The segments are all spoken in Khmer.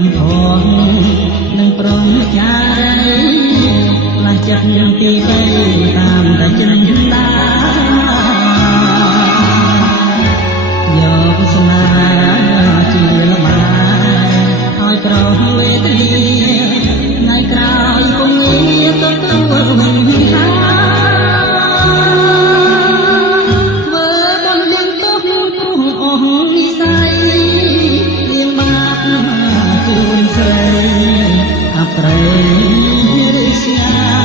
កំភងនឹងប្រងចារីខ្លះចិត្តខ្ញុំពីទៅតាមតែចិនដាយកស្នាជាលបាឲ្យប្រោះវេទនាថ្ងៃក្រោយគង់ងារទទួលវិញថាធ្វើបុណ្យនឹងទុកព្រោះអស់និស័យមានបាបជូនស្រីអប្រេរិស្ញា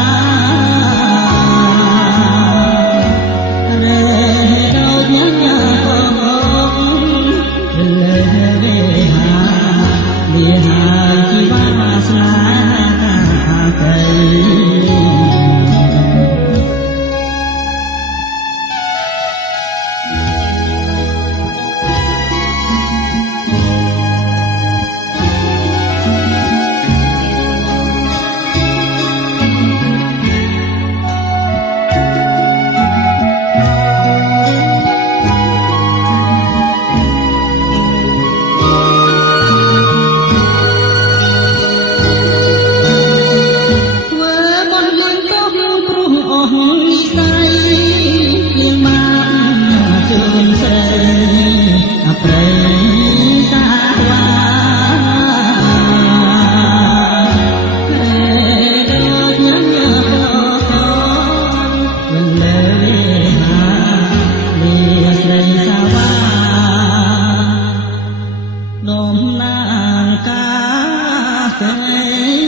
នំណាងកាស្រី